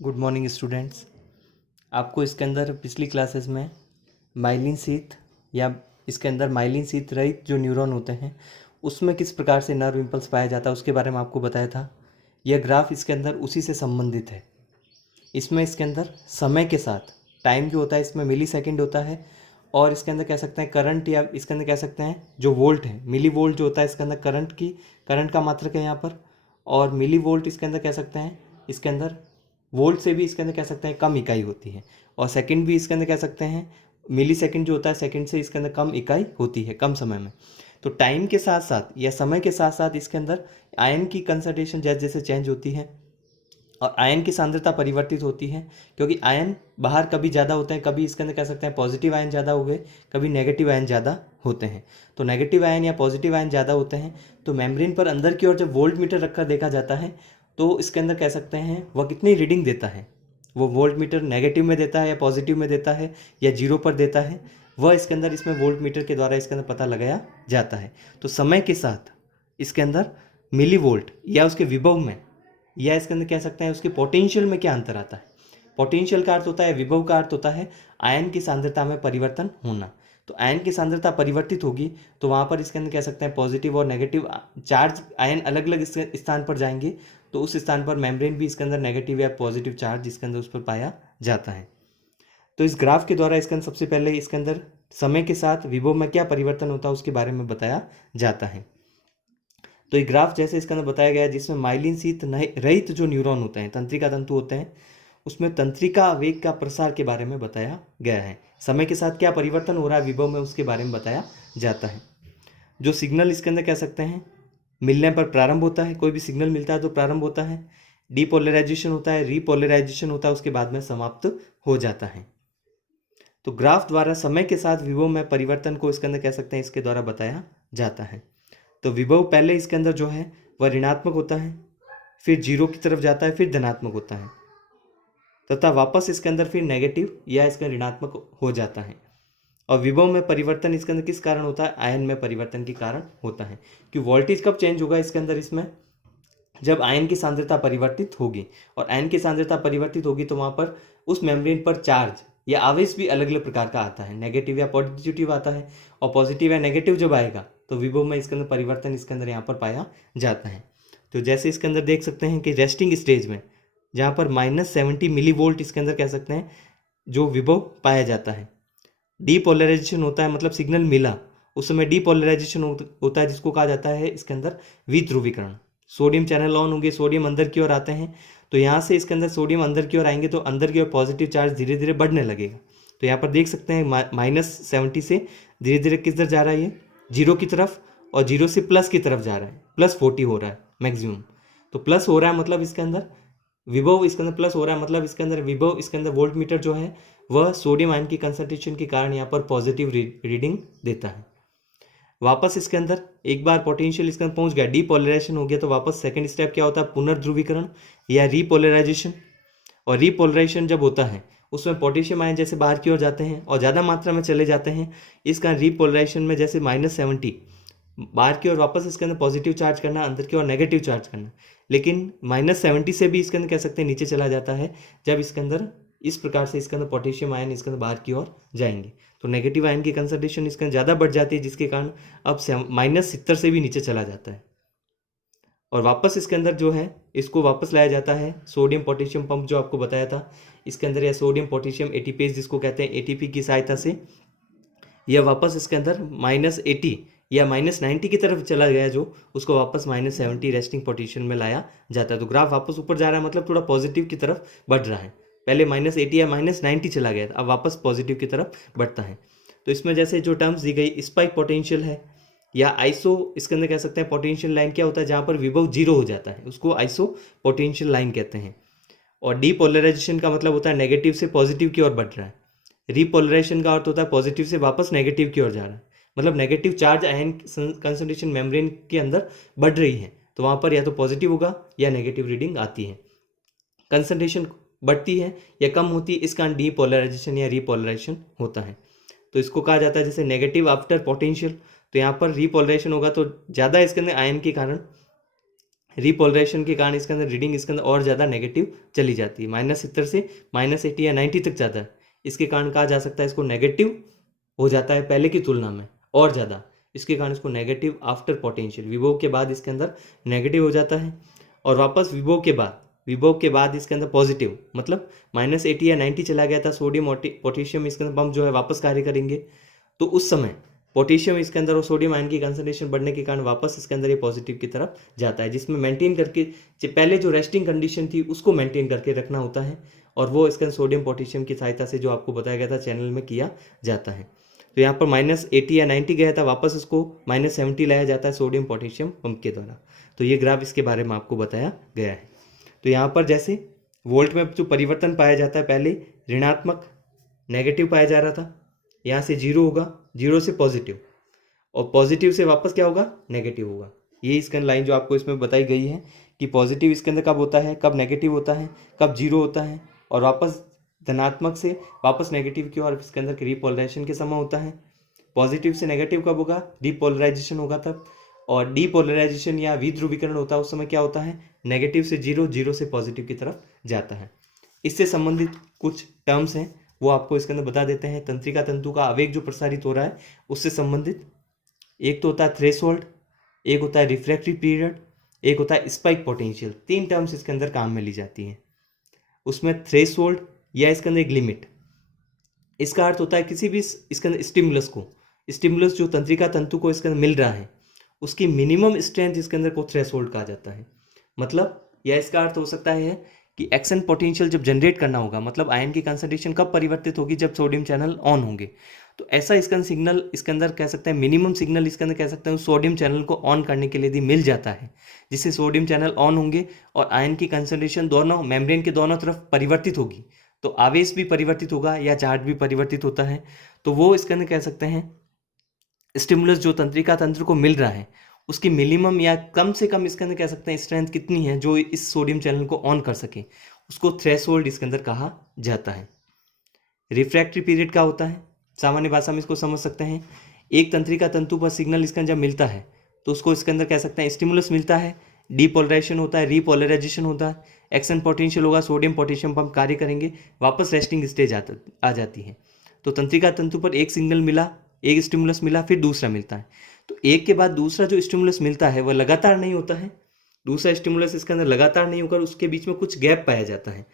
Good morning students. आपको इसके अंदर पिछली क्लासेस में माइलिन शीथ या इसके अंदर माइलिन शीथ रहित जो न्यूरॉन होते हैं उसमें किस प्रकार से नर्व इम्पल्स पाया जाता है उसके बारे में आपको बताया था। यह ग्राफ इसके अंदर उसी से संबंधित है। इसमें इसके अंदर समय के साथ टाइम जो होता है इसमें मिली सेकेंड होता है और इसके अंदर कह सकते हैं करंट या इसके अंदर कह सकते हैं जो वोल्ट है मिली वोल्ट जो होता है इसके अंदर करंट का मात्रक है यहाँ पर। और मिली वोल्ट इसके अंदर कह सकते हैं इसके अंदर वोल्ट से भी इसके अंदर कह सकते हैं कम इकाई होती है। और सेकंड भी इसके अंदर कह सकते हैं मिली सेकंड जो होता है सेकंड से इसके अंदर कम इकाई होती है कम समय में। तो टाइम के साथ साथ या समय के साथ साथ इसके अंदर आयन की कंसंट्रेशन जैसे जैसे चेंज होती है और आयन की सांद्रता परिवर्तित होती है, क्योंकि आयन बाहर कभी ज़्यादा होते हैं, कभी इसके अंदर कह सकते हैं पॉजिटिव आयन ज़्यादा हो गए, कभी नेगेटिव आयन ज़्यादा होते हैं। तो नेगेटिव आयन या पॉजिटिव आयन ज़्यादा होते हैं तो मेम्ब्रेन पर अंदर की ओर जब वोल्ट मीटर रखकर देखा जाता है तो इसके अंदर कह सकते हैं वह कितनी रीडिंग देता है, वो वोल्ट मीटर नेगेटिव में देता है या पॉजिटिव में देता है या जीरो पर देता है, वह इसके अंदर इसमें वोल्ट मीटर के द्वारा इसके अंदर पता लगाया जाता है। तो समय के साथ इसके अंदर मिली वोल्ट या उसके विभव में या इसके अंदर कह सकते हैं उसके पोटेंशियल में क्या अंतर आता है। पोटेंशियल का अर्थ होता है, विभव का अर्थ होता है आयन की सांद्रता में परिवर्तन होना। तो आयन की सांद्रता परिवर्तित होगी तो वहाँ पर इसके अंदर कह सकते हैं पॉजिटिव और नेगेटिव चार्ज आयन अलग अलग स्थान पर जाएंगे, तो उस स्थान पर मेम्ब्रेन भी इसके अंदर नेगेटिव या पॉजिटिव चार्ज इसके अंदर उस पर पाया जाता है। तो इस ग्राफ के द्वारा इसके अंदर सबसे पहले इसके अंदर समय के साथ विभव में क्या परिवर्तन होता है उसके बारे में बताया जाता है। तो ये ग्राफ जैसे इसके अंदर बताया गया है जिसमें माइलिन शीथ रहित जो न्यूरॉन होते हैं, तंत्रिका तंतु होते हैं, उसमें तंत्रिका आवेग का प्रसार के बारे में बताया गया है। समय के साथ क्या परिवर्तन हो रहा है विभव में उसके बारे में बताया जाता है। जो सिग्नल इसके अंदर कह सकते हैं मिलने पर प्रारंभ होता है, कोई भी सिग्नल मिलता है तो प्रारंभ होता है, डीपोलराइजेशन होता है, रीपोलराइजेशन होता है, उसके बाद में समाप्त हो जाता है। तो ग्राफ द्वारा समय के साथ विभव में परिवर्तन को इसके अंदर कह सकते हैं इसके द्वारा बताया जाता है। तो विभव पहले इसके अंदर जो है वह ऋणात्मक होता है, फिर जीरो की तरफ जाता है, फिर धनात्मक होता है तथा वापस इसके अंदर फिर नेगेटिव या इसका ऋणात्मक हो जाता है। और विभव में परिवर्तन इसके अंदर किस कारण होता है, आयन में परिवर्तन के कारण होता है। कि वोल्टेज कब चेंज होगा इसके अंदर, इसमें जब आयन की सांद्रता परिवर्तित होगी, और आयन की सांद्रता परिवर्तित होगी तो वहाँ पर उस मेम्ब्रेन पर चार्ज या आवेश भी अलग अलग प्रकार का आता है, नेगेटिव या पॉजिटिव आता है। और पॉजिटिव या नेगेटिव जब आएगा तो विभव में इसके अंदर परिवर्तन इसके अंदर यहाँ पर पाया जाता है। तो जैसे इसके अंदर देख सकते हैं कि रेस्टिंग स्टेज में जहाँ पर -70 मिली वोल्ट इसके अंदर कह सकते हैं जो विभव पाया जाता है। डीपोलराइजेशन होता है, मतलब सिग्नल मिला उस समय डीपोलराइजेशन होता है जिसको कहा जाता है इसके अंदर विध्रुवीकरण। सोडियम चैनल ऑन होंगे, सोडियम अंदर की ओर आते हैं, तो यहाँ से इसके अंदर सोडियम अंदर की ओर आएंगे तो अंदर की ओर पॉजिटिव चार्ज धीरे धीरे बढ़ने लगेगा। तो यहाँ पर देख सकते हैं -70 से धीरे धीरे किस तरफ जा रहा है, ये जीरो की तरफ, और जीरो से प्लस की तरफ जा रहा है, +40 हो रहा है मैक्सिमम। तो प्लस हो रहा है मतलब इसके अंदर विभव इसके अंदर प्लस हो रहा है, मतलब इसके अंदर विभव इसके अंदर वोल्ट मीटर जो है वह सोडियम आयन की कंसंट्रेशन के कारण यहाँ पर पॉजिटिव रीडिंग देता है। वापस इसके अंदर एक बार पोटेंशियल इसके अंदर पहुंच गया, डीपोलराइजेशन हो गया, तो वापस सेकंड स्टेप क्या होता है, पुनर्ध्रुवीकरण या रीपोलराइजेशन। और रीपोलराइजेशन जब होता है उसमें पोटेशियम आयन जैसे बाहर की ओर जाते हैं और ज़्यादा मात्रा में चले जाते हैं, इस कारण रीपोलराइजेशन में जैसे -70 बाहर की ओर वापस इसके अंदर पॉजिटिव चार्ज करना, अंदर की ओर नेगेटिव चार्ज करना, लेकिन -70 से भी इसके अंदर कह सकते हैं नीचे चला जाता है जब इसके अंदर इस प्रकार से इसके अंदर पोटेशियम आयन इसके अंदर बाहर की ओर जाएंगे तो नेगेटिव आयन की कंसंट्रेशन इसके अंदर ज़्यादा बढ़ जाती है, जिसके कारण अब -70 से भी नीचे चला जाता है। और वापस इसके अंदर जो है इसको वापस लाया जाता है सोडियम पोटेशियम पंप जो आपको बताया था इसके अंदर, या सोडियम पोटेशियम एटीपेज जिसको कहते हैं, एटीपी की सहायता से यह वापस इसके अंदर -80 या -90 की तरफ चला गया जो उसको वापस -70 रेस्टिंग पोजीशन में लाया जाता है। तो ग्राफ वापस ऊपर जा रहा है, मतलब थोड़ा पॉजिटिव की तरफ बढ़ रहा है। पहले -80 या -90 चला गया था, अब वापस पॉजिटिव की तरफ बढ़ता है। तो इसमें जैसे जो टर्म्स दी गई, स्पाइक पोटेंशियल है या आइसो इसके अंदर कह सकते हैं पोटेंशियल लाइन क्या होता है, जहाँ पर विभव जीरो हो जाता है उसको आइसो पोटेंशियल लाइन कहते हैं। और डीपोलराइजेशन का मतलब होता है नेगेटिव से पॉजिटिव की ओर बढ़ रहा है। रीपोलराइजेशन का अर्थ होता है पॉजिटिव से वापस नेगेटिव की ओर जा रहा है, मतलब negative charge ion concentration membrane के अंदर बढ़ रही है तो वहाँ पर या तो पॉजिटिव होगा या नेगेटिव रीडिंग आती है। कंसंट्रेशन बढ़ती है या कम होती है, इस कारण डीपोलराइजेशन या रीपोलराइजेशन होता है। तो इसको कहा जाता है जैसे नेगेटिव आफ्टर पोटेंशियल, तो यहाँ पर रीपोलराइजेशन होगा तो ज़्यादा इसके अंदर आयन के कारण रिपोलराइजेशन के कारण इसके अंदर रीडिंग इसके अंदर और ज़्यादा नेगेटिव चली जाती है, -70 से -80 या 90 तक जाता है। इसके कारण कहा जा सकता है इसको नेगेटिव हो जाता है पहले की तुलना में और ज़्यादा। इसके कारण इसको नेगेटिव आफ्टर पोटेंशियल, विभव के बाद इसके अंदर नेगेटिव हो जाता है। और वापस विभव के बाद इसके अंदर पॉजिटिव, मतलब -80 या 90 चला गया था सोडियम और पोटेशियम इसके अंदर पंप जो है वापस कार्य करेंगे, तो उस समय पोटेशियम इसके अंदर और सोडियम आयन की कंसंट्रेशन बढ़ने के कारण वापस इसके अंदर ये पॉजिटिव की तरफ जाता है, जिसमें मेंटेन करके पहले जो रेस्टिंग कंडीशन थी उसको मेंटेन करके रखना होता है, और वो इसके अंदर सोडियम पोटेशियम की सहायता से जो आपको बताया गया था चैनल में किया जाता है। तो यहाँ पर -80 या 90 गया था, वापस इसको -70 लाया जाता है सोडियम पोटेशियम पंप के द्वारा। तो ये ग्राफ इसके बारे में आपको बताया गया है। तो यहाँ पर जैसे वोल्ट में जो परिवर्तन पाया जाता है, पहले ऋणात्मक नेगेटिव पाया जा रहा था, यहाँ से 0 होगा, 0 से पॉजिटिव, और पॉजिटिव से वापस क्या होगा, नेगेटिव होगा। ये इसका लाइन जो आपको इसमें बताई गई है कि पॉजिटिव इसके अंदर कब होता है, कब नेगेटिव होता है, कब 0 होता है, और वापस धनात्मक से वापस नेगेटिव की ओर इसके अंदर रिपोलराइजेशन के समय होता है। पॉजिटिव से नेगेटिव कब होगा, डिपोलराइजेशन होगा तब, और डिपोलराइजेशन या विध्रुवीकरण होता है उस समय क्या होता है, नेगेटिव से 0, 0 से पॉजिटिव की तरफ जाता है। इससे संबंधित कुछ टर्म्स हैं वो आपको इसके अंदर बता देते हैं। तंत्रिका तंतु का आवेग जो प्रसारित हो रहा है उससे संबंधित एक तो होता है थ्रेशोल्ड, एक होता है रिफ्रैक्टरी पीरियड, एक होता है स्पाइक पोटेंशियल। 3 टर्म्स इसके अंदर काम में ली जाती हैं। उसमें थ्रेशोल्ड या इसके अंदर एक लिमिट, इसका अर्थ होता है किसी भी इसके अंदर स्टिमुलस जो तंत्रिका तंतु को इसके अंदर मिल रहा है उसकी मिनिमम स्ट्रेंथ इसके अंदर को थ्रेशोल्ड कहा जाता है। मतलब या इसका अर्थ हो सकता है कि एक्शन पोटेंशियल जब जनरेट करना होगा, मतलब आयन की कंसंट्रेशन कब परिवर्तित होगी, जब सोडियम चैनल ऑन होंगे। तो ऐसा इसका सिग्नल इसके अंदर कह सकते हैं, मिनिमम सिग्नल इसके अंदर कह सकते हैं सोडियम चैनल को ऑन करने के लिए यदि मिल जाता है, जिससे सोडियम चैनल ऑन होंगे और आयन की कंसंट्रेशन दोनों मेम्ब्रेन के दोनों तरफ परिवर्तित होगी, तो आवेश भी परिवर्तित होगा या चार्ज भी परिवर्तित होता है। तो वो इसके अंदर कह सकते हैं स्टिमुलस जो तंत्रिका तंत्र को मिल रहा है उसकी मिनिमम या कम से कम इसके अंदर कह सकते हैं स्ट्रेंथ कितनी है जो इस सोडियम चैनल को ऑन कर सके, उसको थ्रेशोल्ड इसके अंदर कहा जाता है। रिफ्रैक्टरी पीरियड क्या होता है, सामान्य भाषा में इसको समझ सकते हैं, एक तंत्रिका तंतु पर सिग्नल इसके अंदर जब मिलता है तो उसको इसके अंदर कह सकते हैं स्टिमुलस मिलता है, डीपोलराइजेशन होता है, रीपोलराइजेशन होता है, एक्शन पोटेंशियल होगा, सोडियम पोटेशियम पंप कार्य करेंगे, वापस रेस्टिंग स्टेज आ जाती है। तो तंत्रिका तंतु पर एक सिग्नल मिला, एक स्टिमुलस मिला, फिर दूसरा मिलता है। तो एक के बाद दूसरा जो स्टिमुलस मिलता है वह लगातार नहीं होता है, दूसरा स्टिमुलस इसके अंदर लगातार नहीं होकर उसके बीच में कुछ गैप पाया जाता है।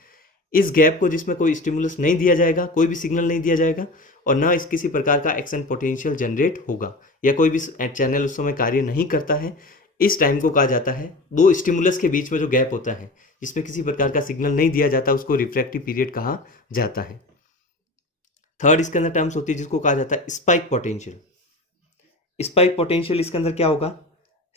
इस गैप को, जिसमें कोई स्टिमुलस नहीं दिया जाएगा, कोई भी सिग्नल नहीं दिया जाएगा और ना इस किसी प्रकार का एक्शन पोटेंशियल जनरेट होगा या कोई भी चैनल उस समय कार्य नहीं करता है, इस टाइम को कहा जाता है, दो स्टिमुलस के बीच में जो गैप होता है जिसमें किसी प्रकार का सिग्नल नहीं दिया जाता, उसको रिफ्रैक्टिव पीरियड कहा जाता है। थर्ड इसके अंदर टर्म्स होती है जिसको कहा जाता है स्पाइक पोटेंशियल। स्पाइक पोटेंशियल इसके अंदर क्या होगा,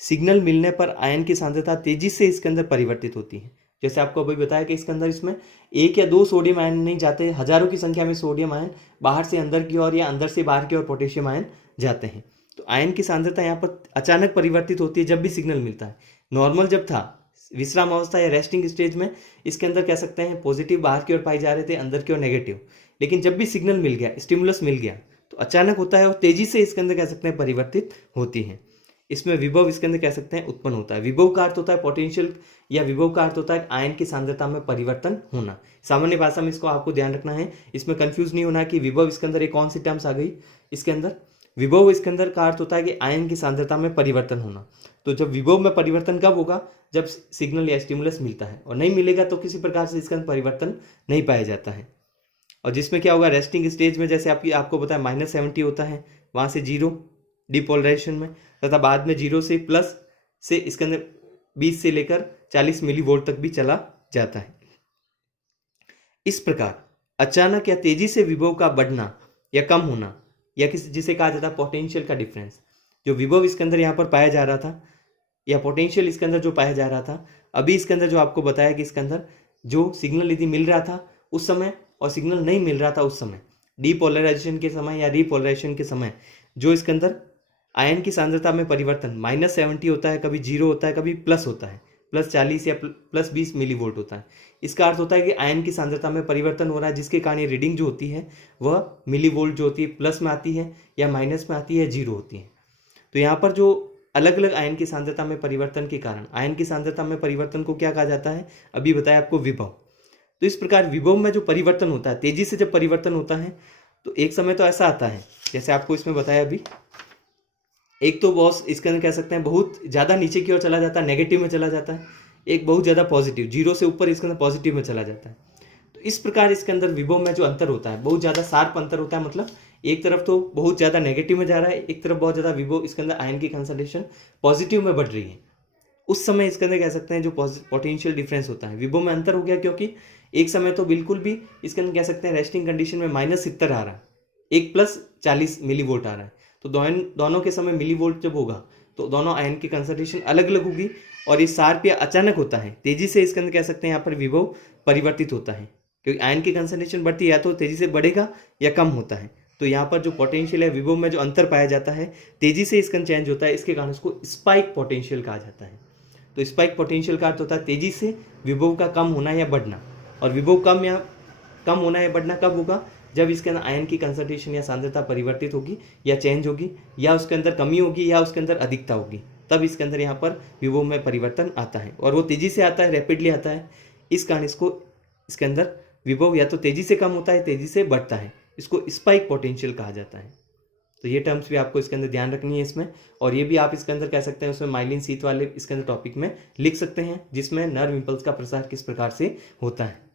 सिग्नल मिलने पर आयन की सांद्रता तेजी से इसके अंदर परिवर्तित होती है। जैसे आपको अभी बताया कि इसके अंदर इसमें एक या दो सोडियम आयन नहीं जाते, हजारों की संख्या में सोडियम आयन बाहर से अंदर की ओर या अंदर से बाहर की ओर पोटेशियम आयन जाते हैं। तो आयन की सांद्रता यहाँ पर अचानक परिवर्तित होती है जब भी सिग्नल मिलता है। नॉर्मल जब था, विश्राम अवस्था या रेस्टिंग स्टेज में, इसके अंदर कह सकते हैं पॉजिटिव बाहर की ओर पाई जा रहे थे, अंदर की ओर नेगेटिव। लेकिन जब भी सिग्नल मिल गया, स्टिमुलस मिल गया, तो अचानक होता है और तेजी से इसके अंदर कह सकते हैं परिवर्तित होती है। इसमें विभव इसके अंदर कह सकते हैं उत्पन्न होता है। विभव का अर्थ होता है पोटेंशियल या विभव का अर्थ होता है आयन की सांद्रता में परिवर्तन होना। सामान्य भाषा में इसको आपको ध्यान रखना है, इसमें कंफ्यूज नहीं होना कि विभव इसके अंदर एक कौन सी टर्म्स आ गई। इसके अंदर विभव इसके अंदर का अर्थ होता है कि आयन की सांद्रता में परिवर्तन होना। तो जब विभव में परिवर्तन कब होगा, जब सिग्नल या स्टिमुलस मिलता है, और नहीं मिलेगा तो किसी प्रकार से इसका परिवर्तन नहीं पाया जाता है। और जिसमें क्या होगा, रेस्टिंग स्टेज में जैसे आपको बताया -70 होता है, वहाँ से 0 डिपोलराइजेशन में, तथा बाद में 0 से प्लस से इसके अंदर 20 से लेकर 40 मिलीवोल्ट तक भी चला जाता है। इस प्रकार अचानक या तेजी से विभव का बढ़ना या कम होना या जिसे कहा जाता है पोटेंशियल का डिफरेंस, जो विभव इसके अंदर यहाँ पर पाया जा रहा था या पोटेंशियल इसके अंदर जो पाया जा रहा था, अभी इसके अंदर जो आपको बताया कि इसके अंदर जो सिग्नल यदि मिल रहा था उस समय और सिग्नल नहीं मिल रहा था उस समय, डीपोलराइजेशन के समय या रीपोलराइजेशन के समय, जो इसके अंदर आयन की सांद्रता में परिवर्तन -70 होता है, कभी 0 होता है, कभी प्लस होता है, +40 या +20 मिलीवोल्ट होता है। इसका अर्थ होता है कि आयन की सांद्रता में परिवर्तन हो रहा है, जिसके कारण ये रीडिंग जो होती है वह मिलीवोल्ट जो होती है प्लस में आती है या माइनस में आती है, 0 होती है। तो यहाँ पर जो अलग अलग आयन की सांद्रता में परिवर्तन के कारण आयन की सांद्रता में परिवर्तन को क्या कहा जाता है, अभी बताया आपको, विभव। तो इस प्रकार विभव में जो परिवर्तन होता है, तेजी से जब परिवर्तन होता है, तो एक समय तो ऐसा आता है जैसे आपको इसमें बताया अभी, एक तो बॉस इसके अंदर कह सकते हैं बहुत ज़्यादा नीचे की ओर चला जाता है, नेगेटिव में चला जाता है, एक बहुत ज़्यादा पॉजिटिव, जीरो से ऊपर इसके अंदर पॉजिटिव में चला जाता है। तो इस प्रकार इसके अंदर विभव में जो अंतर होता है, बहुत ज़्यादा शार्प अंतर होता है, मतलब एक तरफ तो बहुत ज़्यादा नेगेटिव में जा रहा है, एक तरफ बहुत ज़्यादा विभव इसके अंदर आयन की कंसंट्रेशन पॉजिटिव में बढ़ रही है। उस समय इसके अंदर कह सकते हैं जो पोटेंशियल डिफरेंस होता है, विभव में अंतर हो गया, क्योंकि एक समय तो बिल्कुल भी इसके अंदर कह सकते हैं रेस्टिंग कंडीशन में -70 आ रहा है, एक +40 मिलीवोल्ट आ रहा है। तो दोनों के समय मिलीवोल्ट जब होगा तो दोनों आयन की कंसंट्रेशन अलग अलग होगी, और ये शार्प या अचानक होता है, तेजी से इसके अंदर कह सकते हैं यहाँ पर विभव परिवर्तित होता है, क्योंकि आयन की कंसंट्रेशन बढ़ती है या तो तेजी से बढ़ेगा या कम होता है। तो यहाँ पर जो पोटेंशियल है, विभव में जो अंतर पाया जाता है, तेजी से इसका चेंज होता है, इसके कारण उसको स्पाइक पोटेंशियल कहा जाता है। तो स्पाइक पोटेंशियल का अर्थ होता है तेजी से विभव का कम होना या बढ़ना, और विभव कम होना या बढ़ना कब होगा, जब इसके अंदर आयन की कंसंट्रेशन या सांद्रता परिवर्तित होगी या चेंज होगी, या उसके अंदर कमी होगी या उसके अंदर अधिकता होगी, तब इसके अंदर यहाँ पर विभव में परिवर्तन आता है, और वो तेजी से आता है, रैपिडली आता है। इस कारण इसके अंदर विभव या तो तेजी से कम होता है, तेजी से बढ़ता है, इसको स्पाइक पोटेंशियल कहा जाता है। तो ये टर्म्स भी आपको इसके अंदर ध्यान रखनी है इसमें, और ये भी आप इसके अंदर कह सकते हैं उसमें माइलिन शीथ वाले इसके अंदर टॉपिक में लिख सकते हैं, जिसमें नर्व इम्पल्स का प्रसार किस प्रकार से होता है।